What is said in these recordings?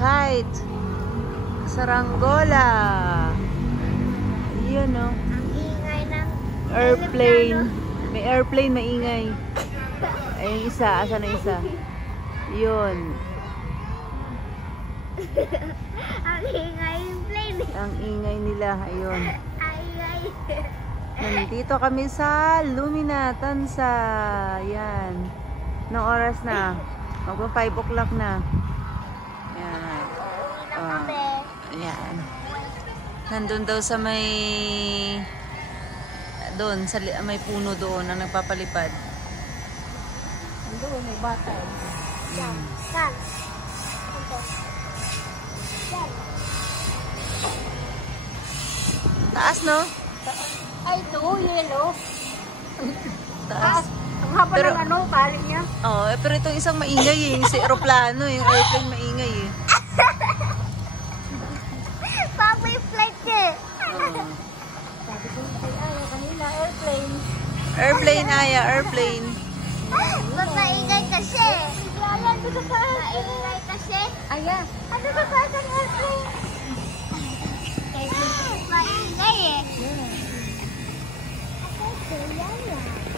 kite. Saranggola. Yun, no? Ang ingay ng Airplane. May airplane, maingay. Ay, yung isa. Asan na isa? Yun. Ang ingay yung plane. Ang ingay nila. Ayun. Ay. Nandito kami sa Lumina, Tansa. Yan. Anong oras na? Magpa 5 o'clock na. Yan. Yan. Nandun daw sa may doon, sa may puno doon ang nagpapalipad. Doon, may bata. Yan. Saan? Taas, no? Ay, ito, yellow. Taas. Ang haba Pero- ng ano, kali niya. Oh, pero itong isang maingay eh. Si aeroplano, yung airplane maingay eh. Pag may flight niya. Oh. Sabi ko ayaw kanina, airplane. Airplane, Aya, airplane. Ba't maingay kasi? Ayan, dito sa airplane. Maingay kasi? Ayan. Ano ba sa airplane? Maingay eh.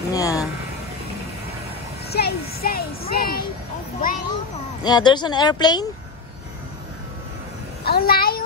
Yeah. Say, wait. Yeah, there's an airplane. Ang layo